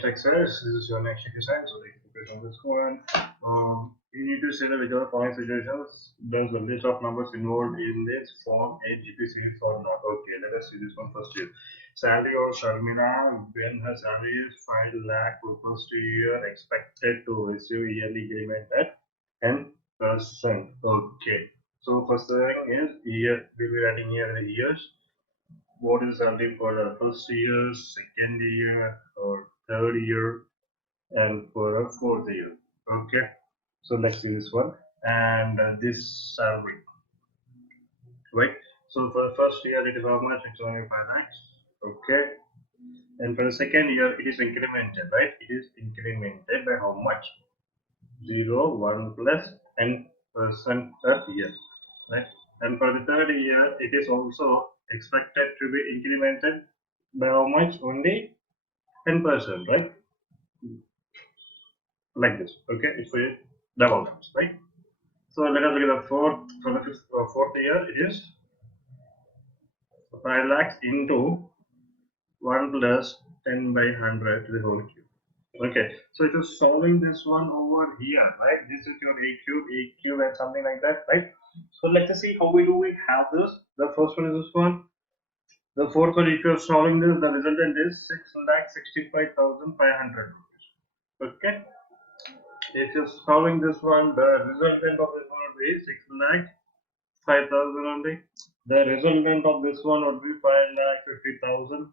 next exercise. This is your next exercise. So let's focus on this one. You need to say that which are the following situations does the list of numbers involved in this form a GP series or not? Okay, let us see this one first here. Salary of Sharmila when her salary is 5 lakh for first year expected to receive yearly increment at 10%. Okay. So first thing is year, we'll be writing here the years. What is salary for the first year, second year, or third year, and for the fourth year? Okay, so let's see this one and this salary, right? So for the first year, it is how much? It's only 5 lakhs. Okay, and for the second year, it is incremented, right? It is incremented by how much? 0, 1 plus 10% per year, right? And for the third year, it is also expected to be incremented by how much? Only 10%, right? Like this. Okay, it's for double times, right? So let us look at the fourth. For the fourth year, it is 5 lakhs into 1 plus 10 by 100 to the whole cube. Okay, so it is solving this one over here, right? This is your a cube, and something like that, right? So let's see how we have this. The first one is this one. The fourth one, if you are solving this, the resultant is 6,65,500 rupees. Okay. If you're solving this one, the resultant of this one would be 6,05,000 only. The resultant of this one would be 5,50,000.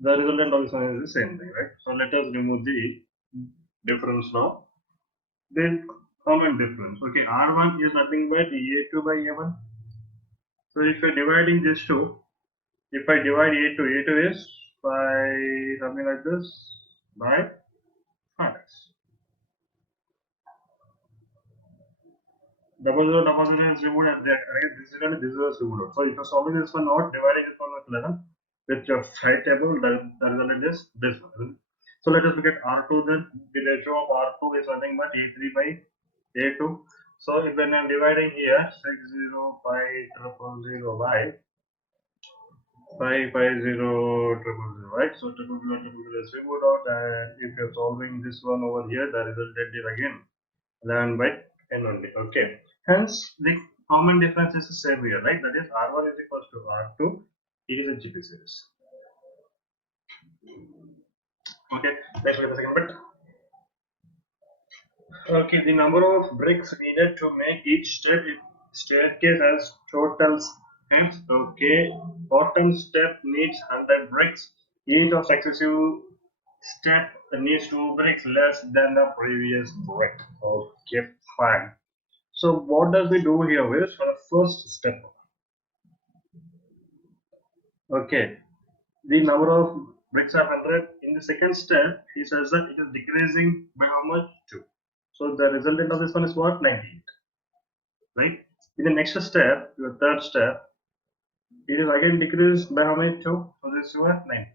The resultant of this one is the same thing, right? So let us remove the difference now. Then common difference. Okay, R1 is nothing but A2 by A1. So if you're dividing this two, if I divide A2 is by something like this by 5x. Double zero is removed, and this is removed. So if you're solving this one out, dividing this one with 11 with your phi table, the result is this one. So let us look at R2 then. The ratio of R2 is nothing but A3 by A2. So if when I'm dividing here 605,000 by 550,000, right? So 000 is removed out, and if you're solving this one over here, the resultant is again 11 by 10 only. Okay. Hence, the common difference is the same here, right? That is R1 is equals to R2. It is a GP series. Okay. Let's look at the second bit. Okay, the number of bricks needed to make each staircase has total steps. Okay, bottom step needs 100 bricks. Each of successive step needs 2 bricks less than the previous brick. Okay, fine. So what does we do here is for the first step. Okay, the number of bricks are 100. In the second step, he says that it is decreasing by how much? 2. So the resultant of this one is what? 98. Right? In the next step, your third step, it is again decreased by how many? 2. So this is what? 90.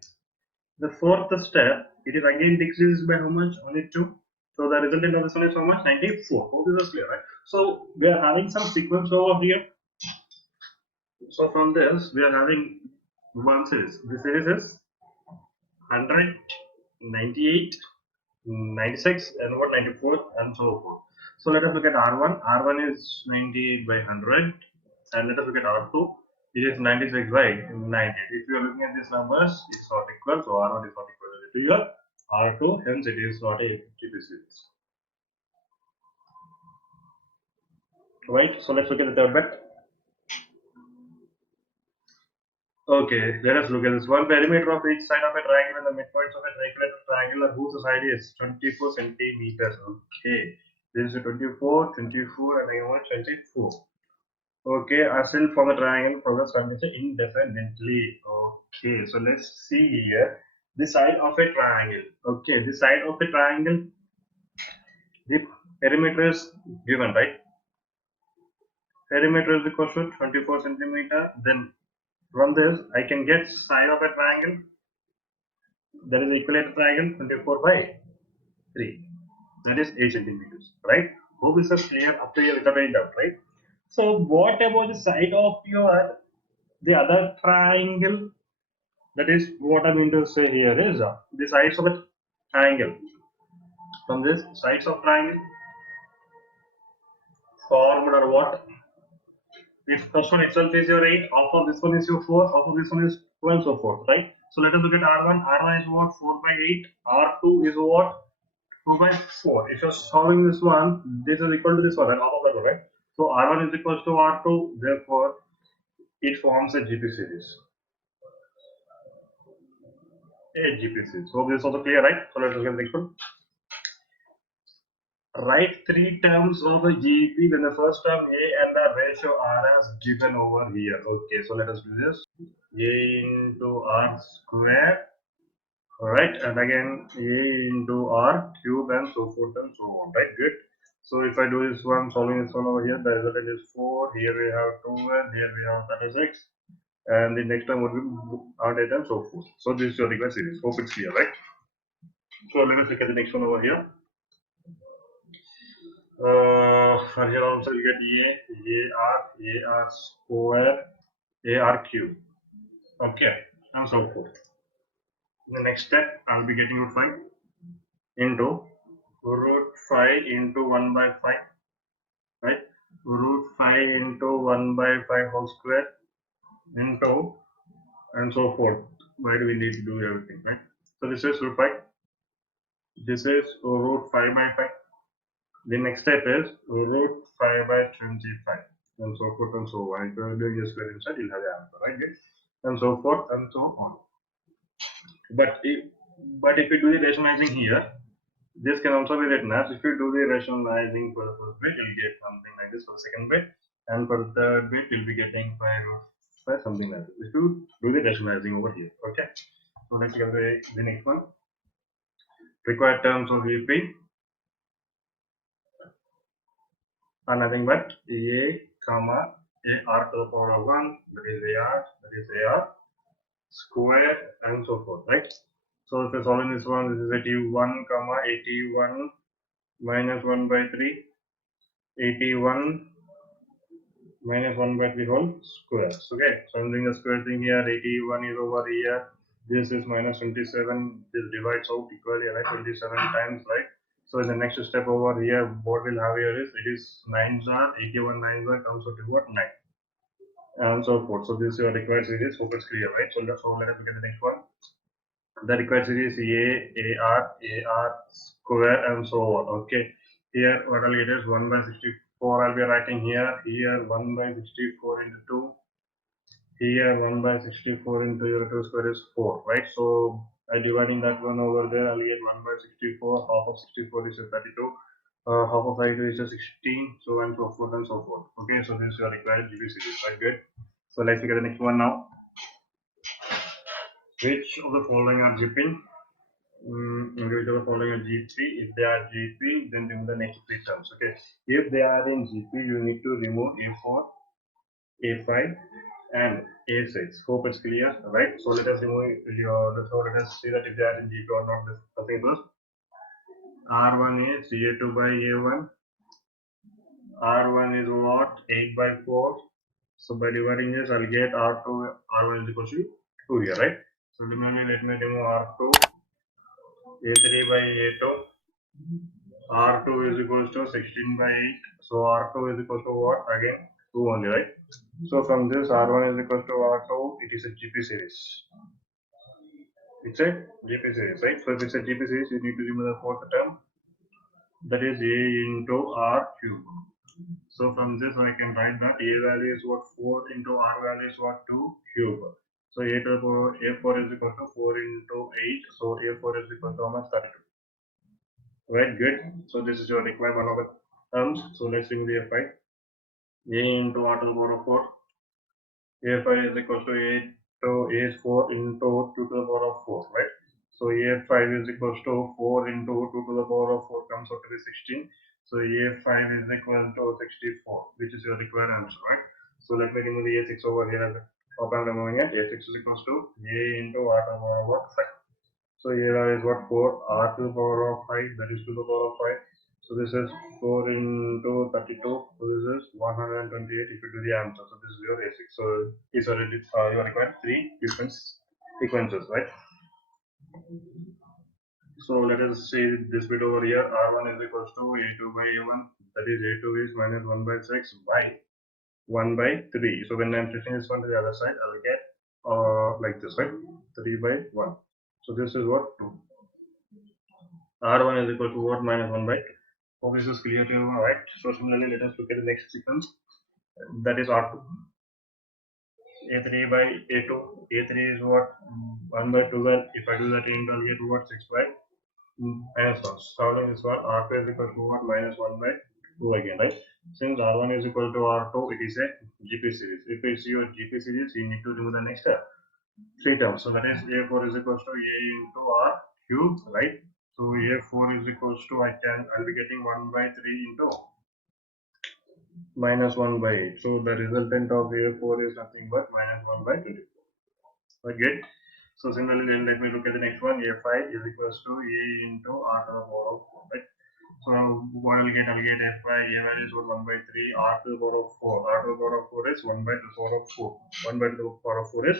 The fourth step, it is again decreased by how much? Only 2. So the resultant of this one is how much? 94. Hope this is clear, right? So we are having some sequence over here. So from this, we are having one series. This series is 100, 98, 96, and what 94, and so forth. So let us look at R1. R1 is 98 by 100, and let us look at R2. It is 96 by 98. If you are looking at these numbers, it's not equal. So R1 is not equal to your R2. Hence, it is not a 50 series. Right. So let's look at the third bit. Okay, let us look at this. One perimeter of each side of a triangle and the midpoints of a triangular whose side is 24 centimeters. Okay, this is 24, 24, and I want 24. Okay, I still form the triangle for the condition indefinitely. Okay, so let's see here the side of a triangle. Okay, the side of a triangle, the perimeter is given, right? Perimeter is equal to 24 centimeter. Then from this, I can get side of a triangle that is equivalent triangle 24 by 3. That is 8 centimeters, right? Hope this is clear up to here without any doubt, right? So what about the side of your the other triangle? That is what I mean to say here is the sides of it. angle. From this sides of triangle formed are what? If first one itself is your 8, half of this one is your 4, half of this one is 2 and so forth, right? So let us look at R1. R1 is what? 4 by 8. R2 is what? 2 by 4. If you're solving this one, this is equal to this one and half of that one, right? So R1 is equal to R2, therefore it forms a GP series. A GP series. So this is also clear, right? So let us look at the next one. Write three terms of a GP when the first term A and the ratio R as given over here. Okay, so let us do this. A into R square, right? And again A into R cube and so forth and so on, right? Good. So if I do this one, solving this one over here, the result is 4. Here we have 12, here we have 36, and the next term would be R8 and so forth. So this is your required series. Hope it's clear, right? So let us look at the next one over here. Here also you get AR square, AR cube. Okay, and so forth. The next step, I'll be getting root 5 into root 5 into 1 by 5, right? Root 5 into 1 by 5 whole square into and so forth. Why do we need to do everything, right? So this is root 5. This is root 5 by 5. The next step is root 5 by 25 and so forth and so on. If you are doing a square inside, you'll have the answer, right? And so forth and so on. But if you do the rationalizing here, this can also be written as, if you do the rationalizing for the first bit, you'll get something like this for the second bit, and for the third bit, you'll be getting 5 root 5, something like this. If you do the rationalizing over here, okay? So let's get the next one. Required terms of VP are nothing but A, comma, AR to the power of 1, that is AR, square, and so forth, right? So if you're solving this one, this is 81, comma, 81 minus 1 by 3, 81 minus 1 by 3 whole squares. Okay, so I'm doing the square thing here. 81 is over here. This is minus 27. This divides out equally, right? 27 times, right? So in the next step over here, what we'll have here is, it is 9s are 81 9s are comes out to what? 9 and so forth. So this is your required series. Hope it's clear, right? So let us look at the next one. The required series AR square and so on. Okay, here what I'll get is 1 by 64. I'll be writing here 1 by 64 into 2. Here 1 by 64 into your 2 square is 4, right? So by dividing that one over there, I'll get 1 by 64. Half of 64 is a 32. Half of 32 is a 16. So and so forth and so forth. Okay, so this is your required GP series, right? Good. So let's look at the next one now. Which of the following are GP? Which of the following are GP? If they are GP, then remove the next three terms. Okay. If they are in GP, you need to remove A4, A5, and A6. Hope it's clear, right? So let us remove let us see that if they are in GP or not. This nothing first. R1 is A2 by A1. R1 is what? 8 by 4. So by dividing this, I'll get R1 is equal to 2 here, right? So let me remove R2, A3 by A2. R2 is equal to 16 by 8. So R2 is equal to what? Again, 2 only, right? So from this, R1 is equal to R2, it is a GP series. It's a GP series, right? So if it's a GP series, you need to remove the fourth term, that is A into R cube. So from this, I can write that A value is what? 4 into R value is what? 2 cube. So A to the power A4 is equal to 4 into 8. So A4 is equal to how much? 32. Right, good. So this is your required one of the terms. So let's remove the A5. A into R to the power of 4. A5 is equal to A to A4 into 2 to the power of 4, right? So A5 is equal to 4 into 2 to the power of 4 comes out to be 16. So A5 is equal to 64, which is your required answer, right? So let me remove the A6 over here. I'm removing it. A6 is equal to A into R to the power of 5. So here is what? 4 R to the power of 5, that is to the power of 5. So this is 4 into 32. So this is 128 if you do the answer. So this is your A6. So these are you required 3 different sequences, right? So let us see this bit over here. R1 is equals to A2 by A1. That is A2 is minus 1 by 6 by 1 by 3. So when I'm switching this one to the other side, I will get like this, right? 3 by 1. So this is what 2. R1 is equal to what? Minus 1 by 2. So this is clear to you, right? So similarly, let us look at the next sequence. That is R2. A3 by A2. A3 is what? 1 by 12. If I do that in, I'll get what? 6 by minus 1. Solving this one, R2 is equal to what? Minus 1 by 2 again, right? Since R1 is equal to R2, it is a GP series. If it's your GP series, you need to remove the next step. 3 terms. So that is A4 is equals to A into R cube, right? So A4 is equals to, I'll be getting 1 by 3 into minus 1 by 8. So the resultant of A4 is nothing but minus 1 by 24. Okay. So similarly, then let me look at the next one. A5 is equals to A into R to the power of 4, right? So what I'll get F5, A value is 1 by 3, R to the power of 4. R to the power of 4 is 1 by the power of 4. 1 by the power of 4 is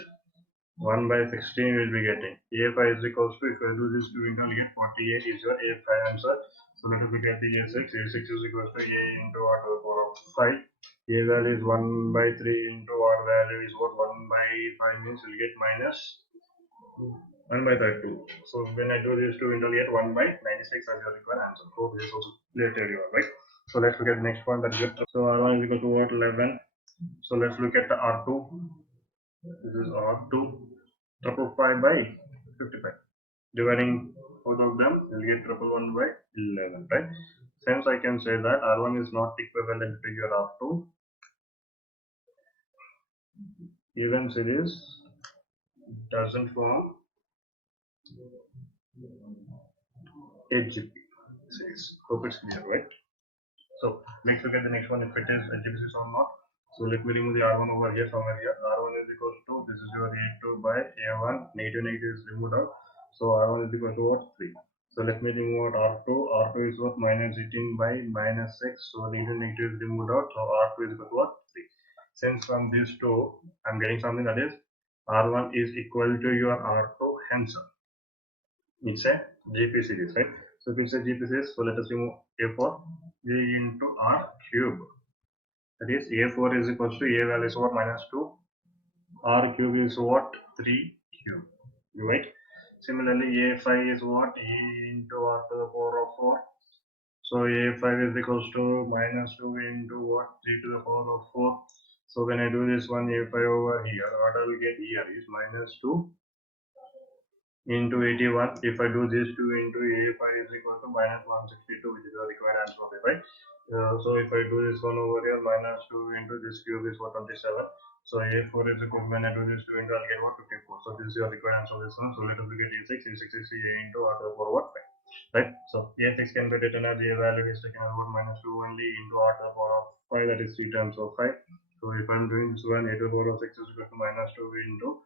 1 by 16 will be getting. A5 is equals to, if I do this, we will get 48 is your A5 answer. So let us look at the A6. A6 is equals to A into R to the power of 5. A value is 1 by 3 into R value is what? 1 by 5 means we'll get minus 1 by 32. So when I do this 2, we'll get 1 by 96 as your required answer. So this is also clear to you, right? So let's look at the next one. That is it. So R1 is equal to what? 11. So let's look at the R2. This is R2. Triple 5 by 55. Dividing both of them, we'll get triple 1 by 11, right? Since I can say that R1 is not equivalent to your R2, even series doesn't form a GP series. Hope it's clear, right? So let's look at the next one if it is a GP series or not. So let me remove the R1 over here somewhere here. R1 is equals to, this is your A2 by A1, negative is removed out. So R1 is equal to what? 3. So let me remove out R2. R2 is what? Minus 18 by minus 6. So negative is removed out. So R2 is equal to what? 3. Since from these two, I'm getting something that is R1 is equal to your R2, hence it's a GP series, right? So if it's a GP series, so let us remove A4, A into R cube. That is A4 is equals to A value is what? Minus 2. R cube is what? 3 cube, right? Similarly, A5 is what? A into R to the power of 4. So A5 is equals to minus 2 into what? 3 to the power of 4. So when I do this one A5 over here, what I will get here is minus 2 into 81. If I do this 2 into A5 is equal to minus 162, which is the required answer of it, right? So if I do this one over here, minus 2 into this cube is what? 27. So A4 is equal to, when I do this 2 into, I'll get what? 54. So this is your required answer of this one. So let us look at A6. A6 is A into R to the power what? 5. Right? So A6 can be written as A value is taken as what? Minus 2 only into R to the power of 5. That is 3 terms of 5. So if I'm doing this one, A to the power of 6 is equal to minus 2 into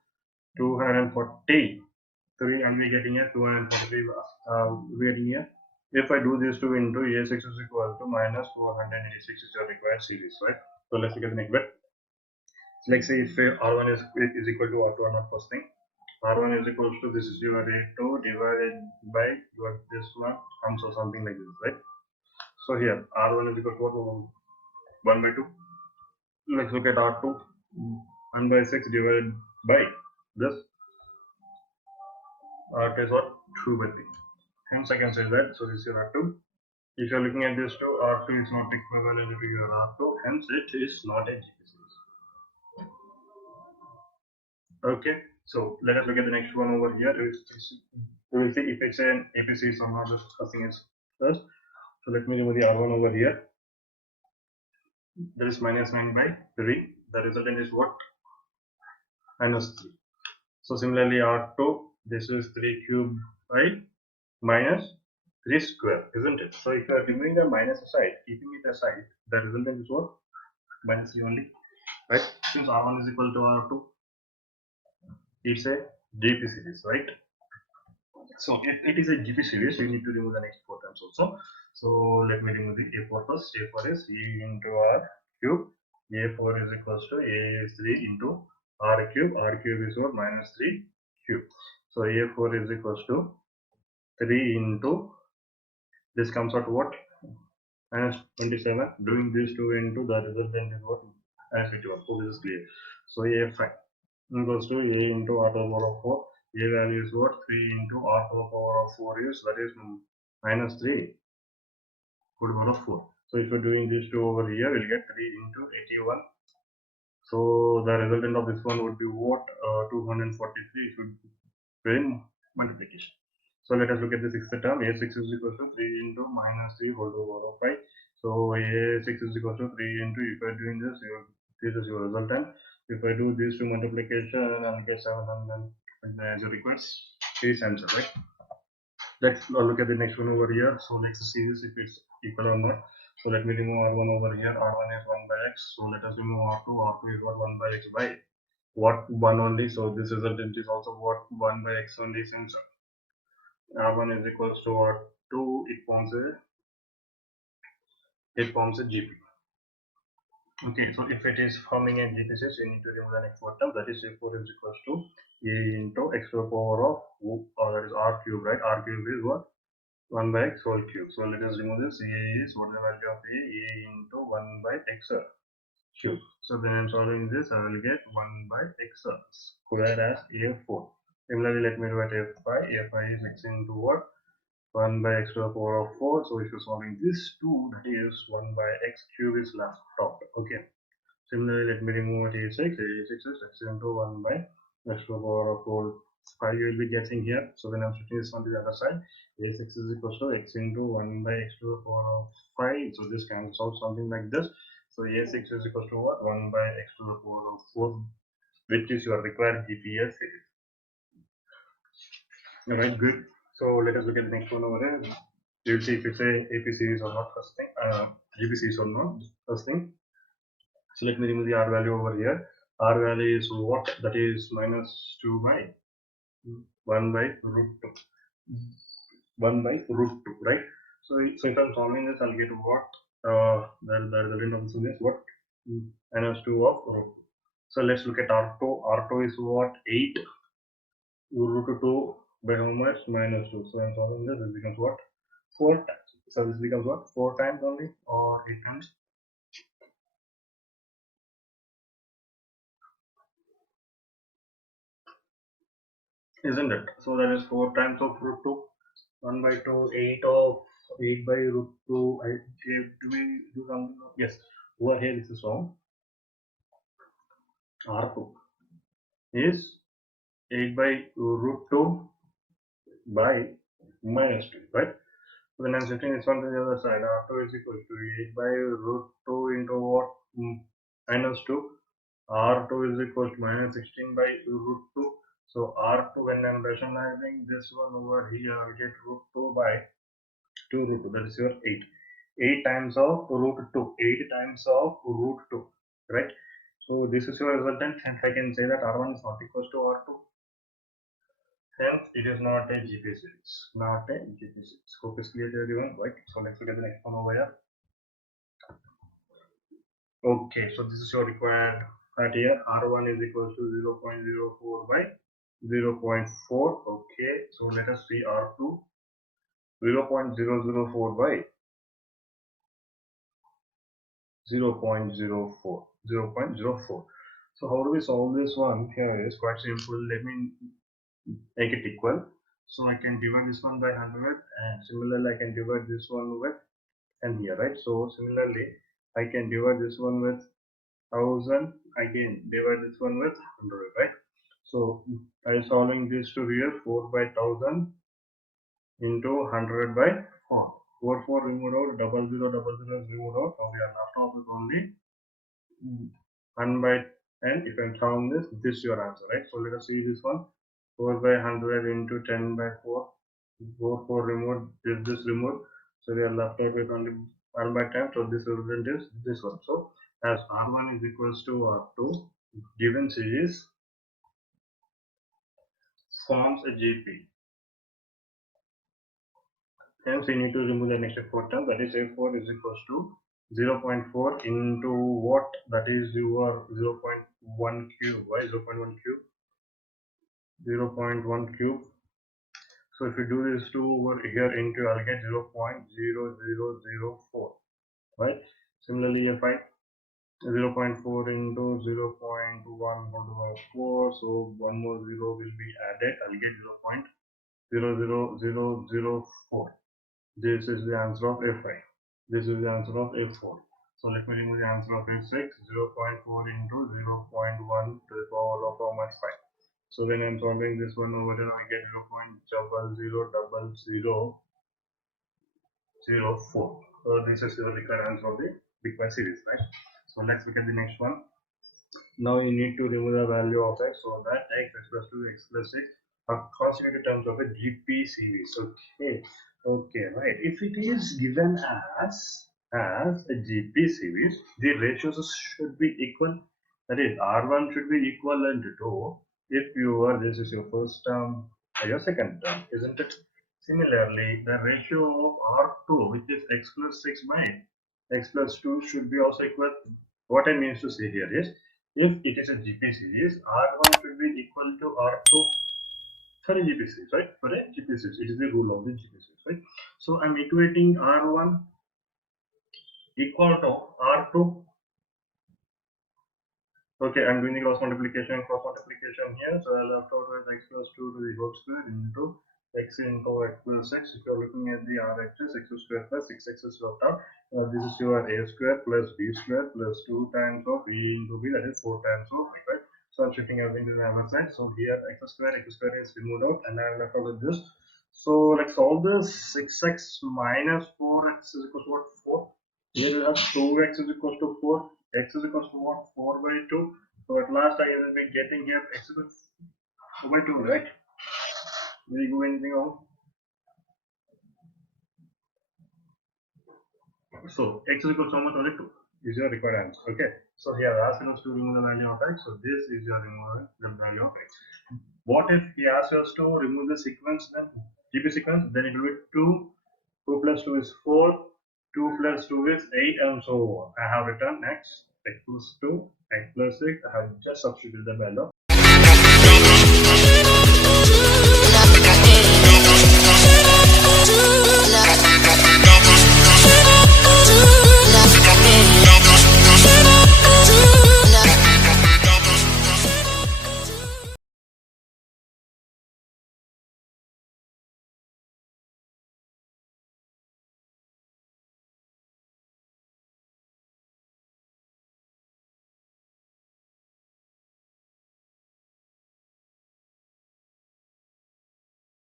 240. 3, I'll be getting a 243 getting here. If I do this 2 into A6 is equal to minus 486 is your required series, right? So let's look at the next bit. Like say if R1 is equal to R2 or not, first thing. R1 is equal to, this is your A2 divided by your this one comes or something like this, right? So here R1 is equal to 1 by 2. Let's look at R2. 1 by 6 divided by this. R2 is what? 2 by 3. Hence I can say that. So this is your R2. If you are looking at this 2, R2 is not equivalent to your R2. Hence it is not a GP series. Okay. So let us look at the next one over here. We will see if it's an AP series or not. Just discussing is first. So let me remove the R1 over here. There is minus 9 by 3. The resultant is what? Minus 3. So similarly R2, this is 3 cube by minus 3 square, isn't it? So if you are removing the minus aside, keeping it aside, the resultant is what? Minus 3 only, right? Since R1 is equal to R2, it's a GP series, right? So if it is a GP series, you need to remove the next 4 terms also. So let me remove the A4 first. A4 is E into R cube. A4 is equals to A is 3 into R cube. R cube is what? Minus 3 cube. So A4 is equals to 3 into, this comes out what? Minus 27. Doing this 2 into, the resultant is what? Minus 51. So this is clear. So A5 equals to A into R to the power of 4. A value is what? 3 into R to the power of 4 is, that is minus 3 to the power of 4. So if you're doing this 2 over here, we'll get 3 into 81. So the resultant of this one would be what? 243 if you doing multiplication. So let us look at the sixth term. A6 is equal to 3 into minus 3 whole to the power of 5. So A6 is equal to 3 into, if I doing this, this is your resultant. If I do this to multiplication, I'll get 700 and the answer equals this answer, right? Let's look at the next one over here. So let's see this if it's equal or not. So let me remove R1 over here. R1 is 1 by x. So let us remove R2. R2 is what? 1 by x by what? 1 only. So this resultant is also what? 1 by x only answer. R1 is equals to R2. It forms a GP. Okay, so if it is forming a GP6, you need to remove the next term. That is A4 is equals to A into x to the power of, that is R cube, right? R cube is what? 1 by x whole cube. So let us remove this. A is, what is the value of A? A into 1 by x cube. So when I'm solving this, I will get 1 by x square as A4. Similarly, let me write A5. A5 is x into what? 1 by x to the power of 4. So if you're solving this 2, that is 1 by x cube is left top. Okay. Similarly, let me remove A6. A6 is x into 1 by x to the power of 4. 5 you will be getting here. So when I'm switching this one to the other side, A6 is equal to x into 1 by x to the power of 5. So this cancels out something like this. So A6 is equal to what? 1 by x to the power of 4, which is your required GPS series. Alright, good. So let us look at the next one over here. You will see if it's a AP series or not first thing, GP series or not first thing. So let me remove the R value over here. R value is what? That is minus 2 by 1 by root 2. 1 by root 2, right? So if I'm solving this, I'll get what? The result of this one is what? Minus 2 of root 2. So let's look at R2. R2 is what? 8 root 2 by how much? Minus 2. So I'm solving this. This becomes what? 4 times. So this becomes what? 4 times only or 8 times? Isn't it? So that is 4 times of root 2. 1 by 2, 8 of 8 by root 2. Do we do something? Yes. Over here this is wrong. R2 is 8 by root 2 by minus 2, right? So when I'm shifting this one to the other side, R2 is equal to 8 by root 2 into what? Minus 2. R2 is equal to minus 16 by root 2. So R2, when I'm rationalizing this one over here, I'll get root 2 by 2 root 2. That is your 8. 8 times of root 2. 8 times of root 2. Right? So this is your resultant. Hence I can say that R1 is not equal to R2. Hence it is not a GP series. Not a GP series. Hope is clear to everyone, right? So let's look at the next one over here. Okay, so this is your required part here. R1 is equal to 0.04 by 0.4. Okay, so let us see R2. 0.004 by 0.04. 0.04. So how do we solve this one? Here is quite simple. Let me make it equal. So I can divide this one by 100, and similarly I can divide this one with 10 here, right? So similarly I can divide this one with 1000. I can divide this one with 100, right? So by solving this to here, 4 by 1000 into 100 by 4. 4 removed out, 00 is removed out. So we are left off with only 1 by 10. If I'm solving this is your answer, right? So let us see this one. 4 by 100 into 10 by 4. 4 removed, this removed. So we are left out with only 1 by 10. So this result is this one. So as R1 is equals to R2, given series forms a GP. Hence we need to remove the next 4 term, that is A4 is equals to 0.4 into what? That is your 0.1 cube. Why 0.1 cube? 0.1 cube. So if you do this 2 over here into, I'll get 0.0004, right? Similarly, if I 0.4 into 0.1 so one more 0 will be added, I'll get 0.00004. This is the answer of F5. This is the answer of F4. So let me remove the answer of F6. 0.4 into 0.1 to the power of how much 5. So when I'm solving this one over here, I get 0.000004. So this is the required answer of the bitwise series, right? So let's look at the next one. Now you need to remove the value of x so that x equals to x plus 6 are constituted terms of a GP series. Okay, right. If it is given as a GP series, the ratios should be equal. That is, R1 should be equivalent to, if this is your first term or your second term, isn't it? Similarly, the ratio of R2, which is x plus 6 by x plus 2, should be also equal. What I mean to say here is, if it is a GP series, R1 should be equal to R2 for a GP series, right? For a GP series, it is the rule of the GP series, right? So I'm equating R1 equal to R2. Okay, I'm doing the cross multiplication here. So I'll left out with x plus 2 to the whole square into x plus 6. If you're looking at the RHS, x square plus 6x is left out. This is your a square plus b square plus 2 times of e into b, that is 4 times of b, right? So I'm shifting everything to the other side. So here x square is removed out, and I'm left out with this. So let's solve this. 6x minus 4x is equal to what? 4. Here we have 2x is equal to 4. X is equal to what? 4 by 2. So at last I will be getting here x is equal to 4 by 2, right? Will you do anything wrong? So x is equal to how much? Only 2 is your required answer. Okay. So here asked us to remove the value of x. So this is your the value of x. What if he asks us to remove the sequence, then GP sequence? Then it will be 2. 2 plus 2 is 4. 2 plus 2 is 8, and so on. I have written x plus 2, x plus 6. I have just substituted the value.